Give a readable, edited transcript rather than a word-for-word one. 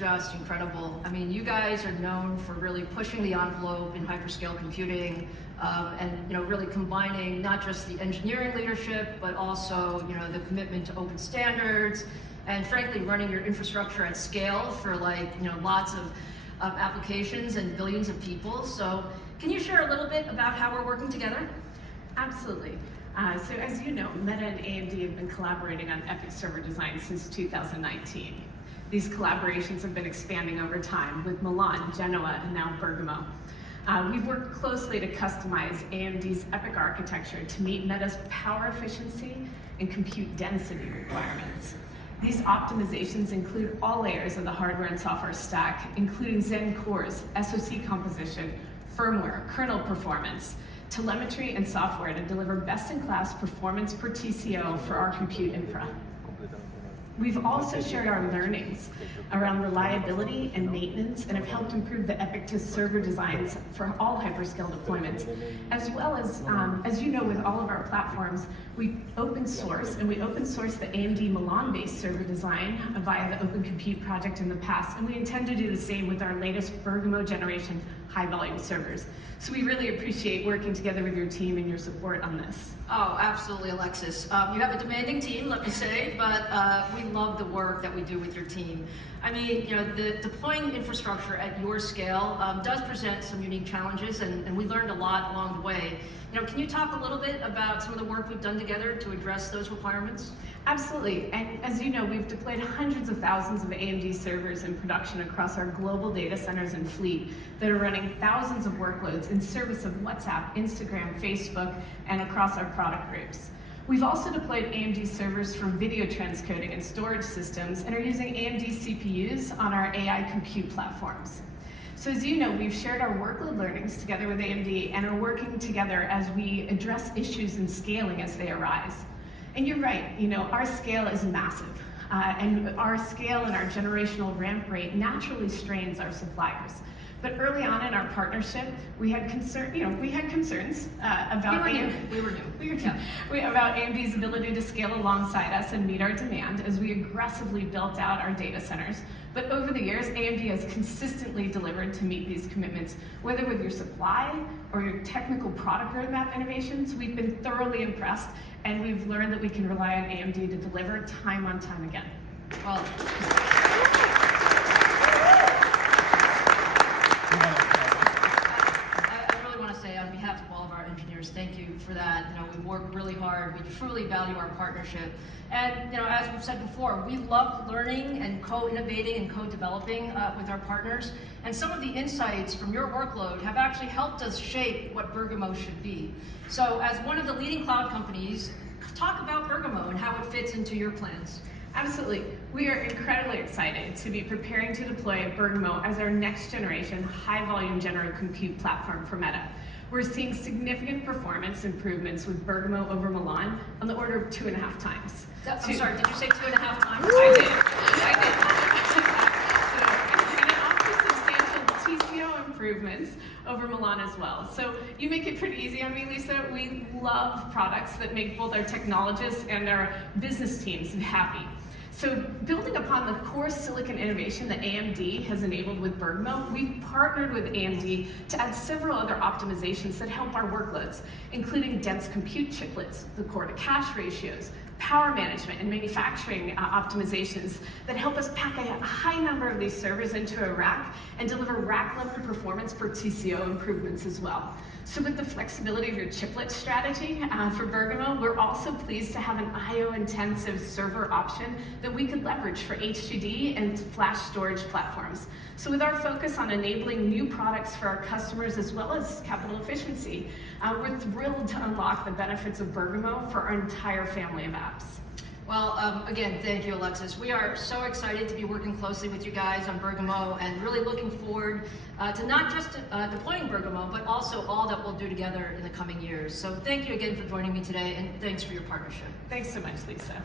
just incredible. I mean, you guys are known for really pushing the envelope in hyperscale computing, and really combining not just the engineering leadership, but also the commitment to open standards, and frankly running your infrastructure at scale for lots of applications and billions of people. So can you share a little bit about how we're working together? Absolutely. So as you know, Meta and AMD have been collaborating on EPYC server design since 2019. These collaborations have been expanding over time with Milan, Genoa, and now Bergamo. We've worked closely to customize AMD's EPYC architecture to meet Meta's power efficiency and compute density requirements. These optimizations include all layers of the hardware and software stack, including Zen cores, SoC composition, firmware, kernel performance, telemetry, and software to deliver best-in-class performance per TCO for our compute infra. We've also shared our learnings around reliability and maintenance and have helped improve the EPYC to server designs for all hyperscale deployments. As well as you know, with all of our platforms, we open source the AMD Milan-based server design via the Open Compute project in the past, and we intend to do the same with our latest Bergamo generation high-volume servers. So we really appreciate working together with your team and your support on this. Oh, absolutely, Alexis. You have a demanding team, let me say, but we love the work that we do with your team. I mean, the deploying infrastructure at your scale does present some unique challenges, and we learned a lot along the way. Can you talk a little bit about some of the work we've done together to address those requirements? Absolutely, and as you know, we've deployed hundreds of thousands of AMD servers in production across our global data centers and fleet that are running thousands of workloads in service of WhatsApp, Instagram, Facebook, and across our product groups. We've also deployed AMD servers for video transcoding and storage systems and are using AMD CPUs on our AI compute platforms. So as you know, we've shared our workload learnings together with AMD and are working together as we address issues in scaling as they arise. And you're right, our scale is massive. And our scale and our generational ramp rate naturally strains our suppliers. But early on in our partnership, we had concerns about about AMD's ability to scale alongside us and meet our demand as we aggressively built out our data centers. But over the years, AMD has consistently delivered to meet these commitments. Whether with your supply or your technical product roadmap innovations, we've been thoroughly impressed, and we've learned that we can rely on AMD to deliver time on time again. Well, on behalf of all of our engineers, thank you for that. We work really hard. We truly value our partnership. And as we've said before, we love learning and co-innovating and co-developing with our partners. And some of the insights from your workload have actually helped us shape what Bergamo should be. So as one of the leading cloud companies, talk about Bergamo and how it fits into your plans. Absolutely. We are incredibly excited to be preparing to deploy Bergamo as our next generation high-volume general compute platform for Meta. We're seeing significant performance improvements with Bergamo over Milan on the order of 2.5 times. I'm sorry, did you say 2.5 times? I did. And it offers substantial TCO improvements over Milan as well. So you make it pretty easy on me, Lisa. We love products that make both our technologists and our business teams happy. So building upon the core silicon innovation that AMD has enabled with Bergamo, we've partnered with AMD to add several other optimizations that help our workloads, including dense compute chiplets, the core-to-cache ratios, power management, and manufacturing optimizations that help us pack a high number of these servers into a rack and deliver rack-level performance per TCO improvements as well. So with the flexibility of your chiplet strategy for Bergamo, we're also pleased to have an IO-intensive server option that we could leverage for HDD and flash storage platforms. So with our focus on enabling new products for our customers as well as capital efficiency, we're thrilled to unlock the benefits of Bergamo for our entire family of apps. Well, again, thank you, Alexis. We are so excited to be working closely with you guys on Bergamo and really looking forward to not just deploying Bergamo, but also all that we'll do together in the coming years. So thank you again for joining me today, and thanks for your partnership. Thanks so much, Lisa.